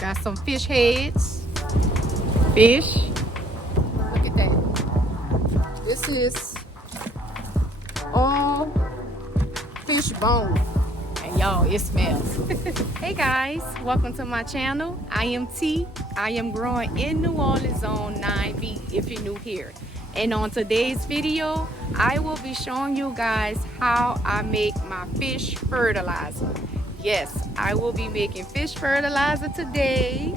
Got some fish heads. Fish. Look at that. This is all fish bone. And y'all, it smells. Hey guys, welcome to my channel. I am T. I am growing in New Orleans on 9B if you're new here. And on today's video, I will be showing you guys how I make my fish fertilizer. Yes, I will be making fish fertilizer today.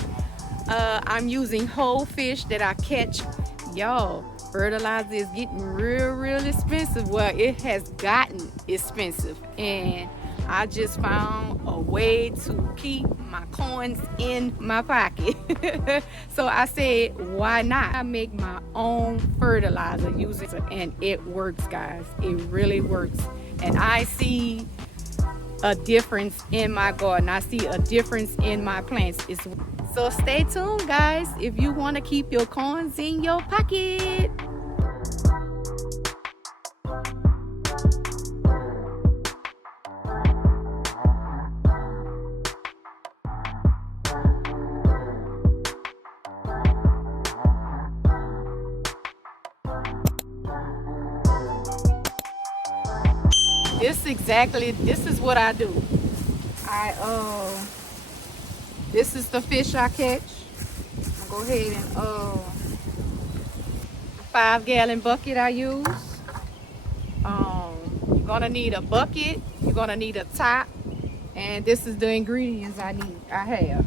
I'm using whole fish that I catch. Y'all, fertilizer is getting real expensive. Well, it has gotten expensive, and I just found a way to keep my coins in my pocket. So I said, why not? I make my own fertilizer using it, and it works, guys. It really works. And I see a difference in my garden. I see a difference in my plants. So stay tuned, guys, if you want to keep your coins in your pocket. This is what I do. This is the fish I catch. I'll go ahead and the 5-gallon bucket I use. You're gonna need a bucket, you're gonna need a top, and this is the ingredients I have.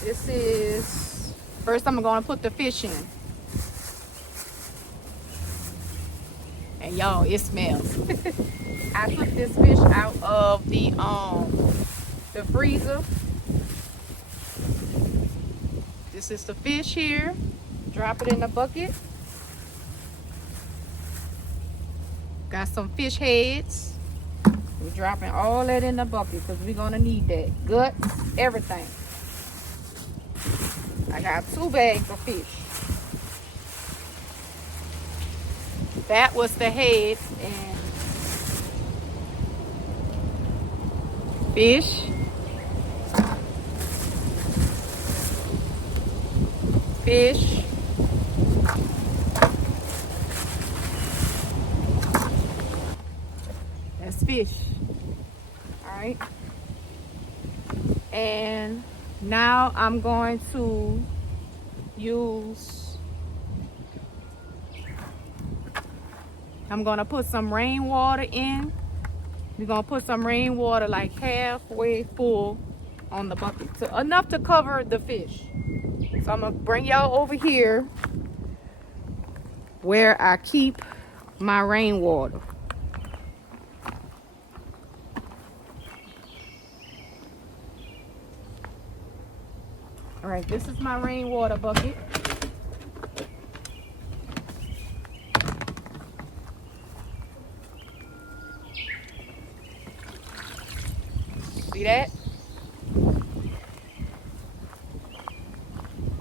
This is, first I'm gonna put the fish in. And y'all, it smells. I took this fish out of the freezer. This is the fish here. Drop it in the bucket. Got some fish heads. We're dropping all that in the bucket because we're gonna need that. Guts, everything. I got 2 bags of fish. That was the head, and fish, fish, that's fish. All right, and now I'm going to I'm gonna put some rainwater in. We're gonna put some rainwater like halfway full on the bucket, enough to cover the fish. So I'm gonna bring y'all over here where I keep my rainwater. All right, this is my rainwater bucket. See that?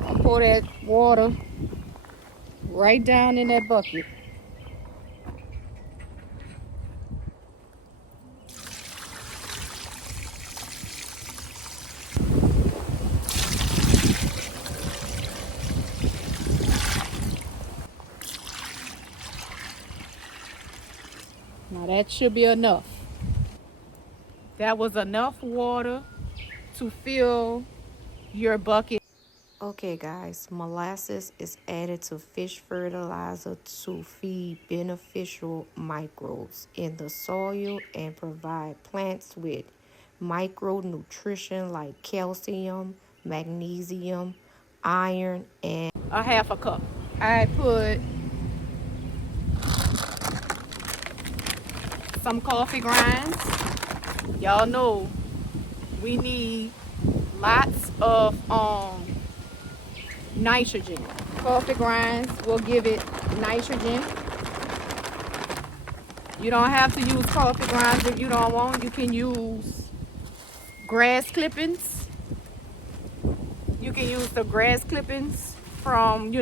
I'll pour that water right down in that bucket. Now that should be enough. That was enough water to fill your bucket. Okay guys, molasses is added to fish fertilizer to feed beneficial microbes in the soil and provide plants with micronutrition like calcium, magnesium, iron, and a half a cup. I put some coffee grinds. Y'all know we need lots of nitrogen. Coffee grinds will give it nitrogen. You don't have to use coffee grinds if you don't want. You can use grass clippings. You can use the grass clippings from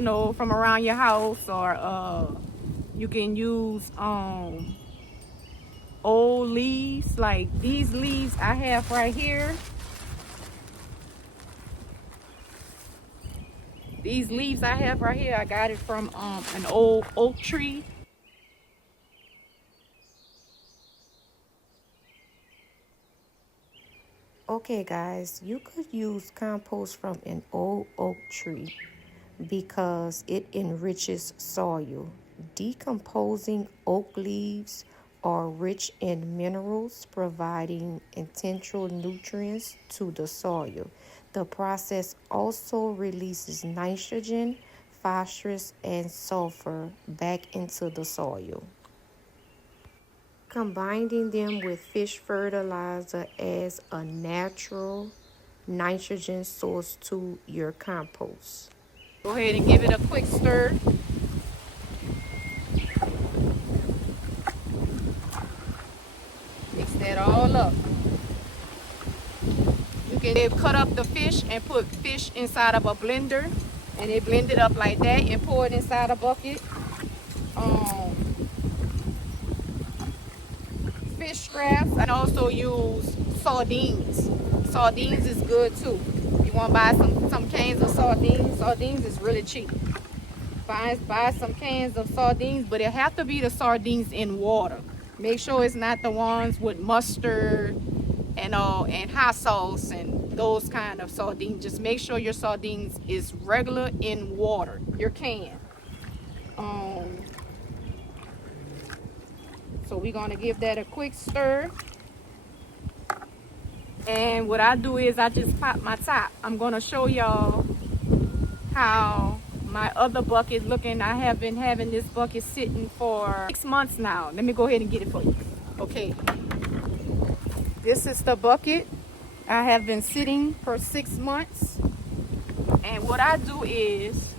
around your house, or you can use old leaves like these leaves I have right here. These leaves I have right here, I got it from an old oak tree. Okay guys, you could use compost from an old oak tree because it enriches soil. Decomposing oak leaves are rich in minerals, providing essential nutrients to the soil. The process also releases nitrogen, phosphorus, and sulfur back into the soil. Combining them with fish fertilizer adds a natural nitrogen source to your compost. Go ahead and give it a quick stir. Mix that all up. You can cut up the fish and put fish inside of a blender, and it blend it up like that and pour it inside a bucket. Fish scraps, and also use sardines. Sardines is good too. You want to buy some cans of sardines. Sardines is really cheap. Buy some cans of sardines, but it have to be the sardines in water. Make sure it's not the ones with mustard and hot sauce and those kind of sardines. Just make sure your sardines is regular in water. Your can. So we're gonna give that a quick stir. And what I do is I just pop my top. I'm gonna show y'all how my other bucket looking. I have been having this bucket sitting for 6 months now. Let me go ahead and get it for you. Okay. This is the bucket. I have been sitting for 6 months. And what I do is,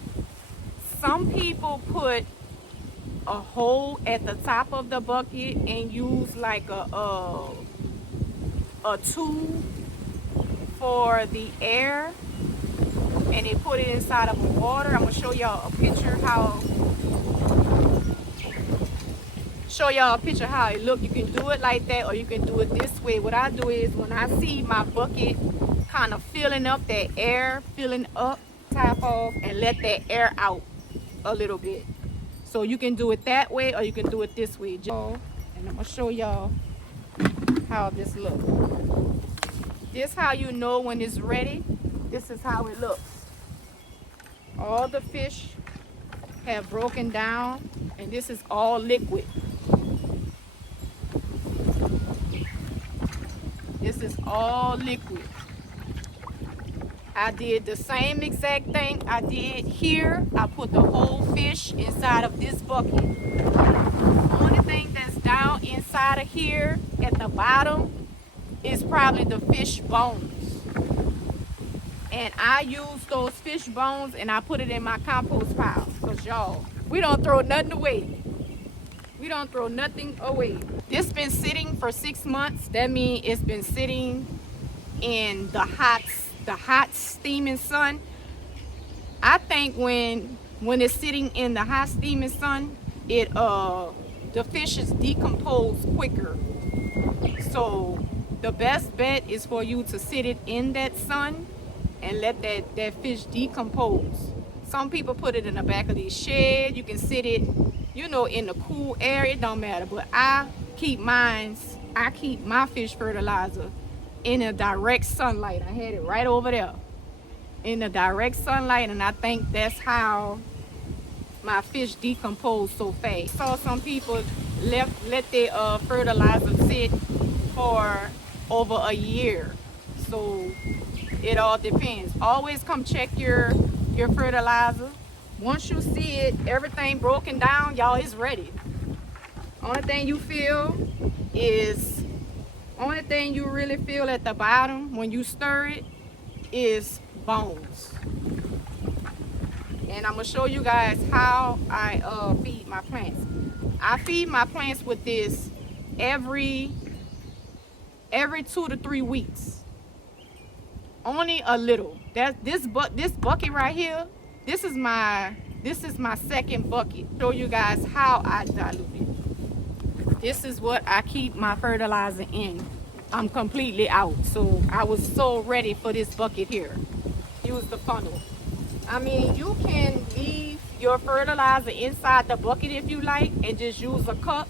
some people put a hole at the top of the bucket and use like a tube for the air, and they put it inside of the water. I'm gonna show y'all a picture how it look. You can do it like that, or you can do it this way. What I do is, when I see my bucket kind of filling up, that air filling up, top off and let that air out a little bit. So you can do it that way, or you can do it this way. And I'm gonna show y'all how this looks. This how you know when it's ready. This is how it looks. All the fish have broken down, and this is all liquid. This is all liquid. I did the same exact thing I did here. I put the whole fish inside of this bucket. The only thing that's down inside of here at the bottom is probably the fish bones. And I use those fish bones and I put it in my compost pile. Because y'all, we don't throw nothing away. We don't throw nothing away. This been sitting for 6 months. That means it's been sitting in the hot steaming sun. I think when it's sitting in the hot steaming sun, the fish is decomposed quicker. So the best bet is for you to sit it in that sun and let that fish decompose. Some people put it in the back of their shed. You can sit it, in the cool air. It don't matter. But I keep my fish fertilizer in a direct sunlight. I had it right over there in the direct sunlight, and I think that's how my fish decompose so fast. Saw some people let their fertilizer sit for over a year. So it all depends. Always come check your fertilizer. Once you see it, everything broken down, y'all, it's ready. Only thing you really feel at the bottom when you stir it is bones. And I'm gonna show you guys how I feed my plants. I feed my plants with this every 2 to 3 weeks. Only a little. This bucket right here. This is my second bucket. Show you guys how I dilute it. This is what I keep my fertilizer in. I'm completely out. So I was so ready for this bucket here. Use the funnel. I mean, you can leave your fertilizer inside the bucket if you like, and just use a cup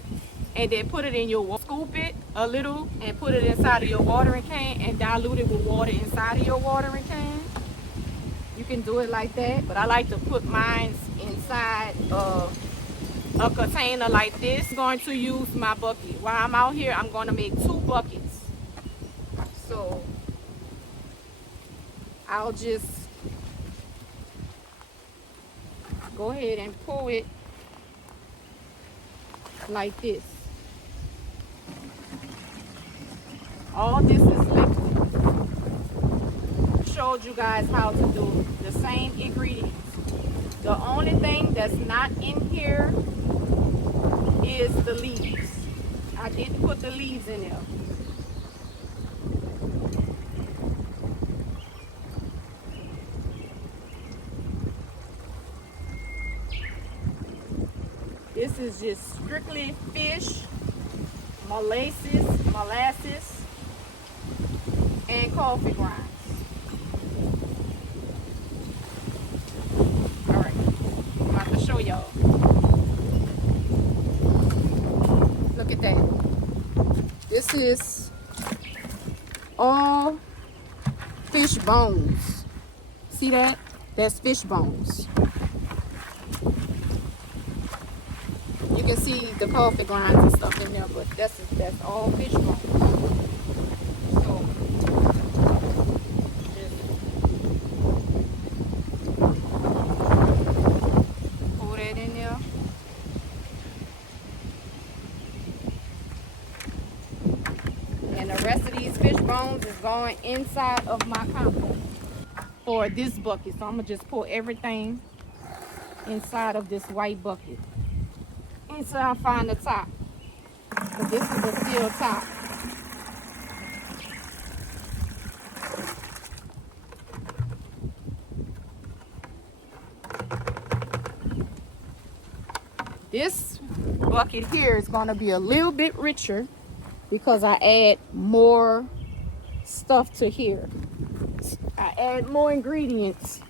and then put it in your scoop it a little and put it inside of your watering can and dilute it with water inside of your watering can. You can do it like that, but I like to put mine inside a container like this. I'm going to use my bucket. While I'm out here, I'm going to make 2 buckets. So I'll just go ahead and pour it like this. All this is liquid. Showed you guys how to do the same ingredients. The only thing that's not in here is the leaves. I didn't put the leaves in there. This is just strictly fish, molasses, and coffee grinds. Alright, I'm about to show y'all. Look at that. This is all fish bones. See that? That's fish bones. You can see the coffee grinds and stuff in there, but that's all fish bones. So just pour that in there. And the rest of these fish bones is going inside of my compost for this bucket. So I'm gonna just pour everything inside of this white bucket until I find the top. But this is the steel top. This bucket here is going to be a little bit richer because I add more stuff to here. I add more ingredients.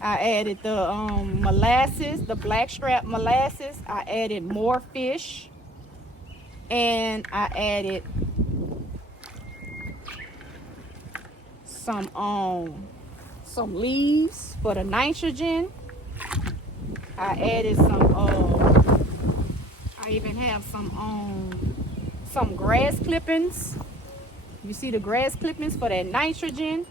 I added the molasses, the blackstrap molasses. I added more fish, and I added some leaves for the nitrogen. I added I even have some grass clippings. You see the grass clippings for that nitrogen.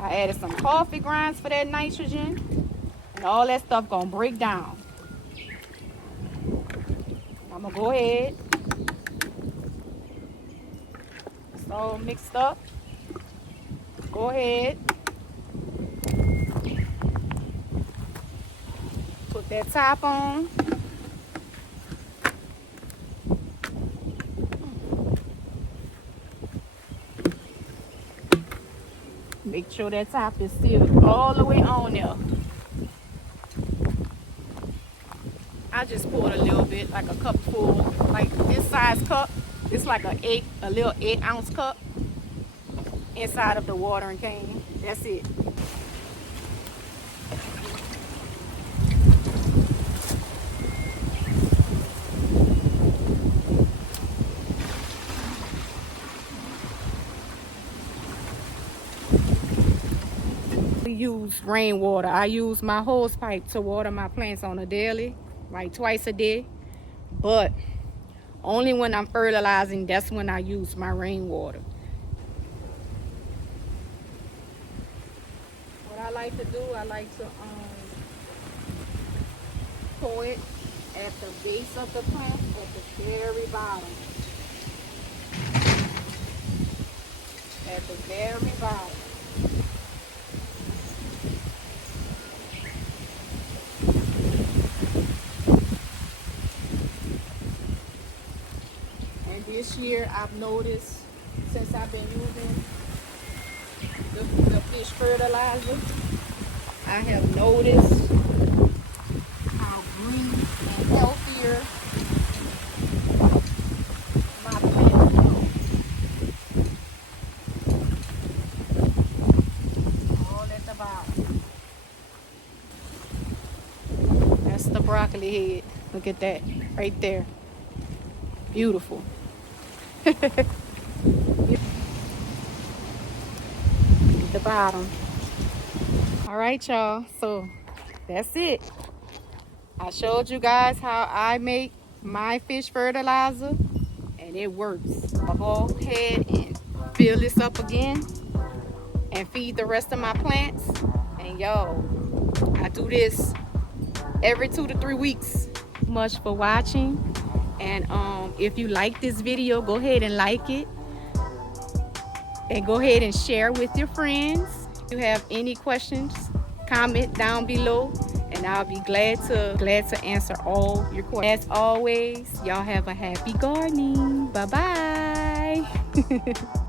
I added some coffee grinds for that nitrogen. And all that stuff gonna break down. I'm gonna go ahead. It's all mixed up. Go ahead. Put that top on. Make sure that top is sealed all the way on there. I just poured a little bit, like a cup full, like this size cup. It's like a little 8-ounce cup inside of the watering can. That's it. Use rainwater. I use my hose pipe to water my plants on a daily, like twice a day, but only when I'm fertilizing, that's when I use my rainwater. What I like to do, I like to pour it at the base of the plant at the very bottom. At the very bottom. This year I've noticed, since I've been using the fish fertilizer, I have noticed how green and healthier my plants broccoli head. Look at that right there. Beautiful. The bottom. All right, y'all. So that's it. I showed you guys how I make my fish fertilizer, and it works. I'll go ahead and fill this up again and feed the rest of my plants. And yo, I do this every 2 to 3 weeks. Much for watching, and if you like this video, go ahead and like it, and go ahead and share with your friends. If you have any questions, comment down below, and I'll be glad to answer all your questions. As always, y'all have a happy gardening. Bye bye.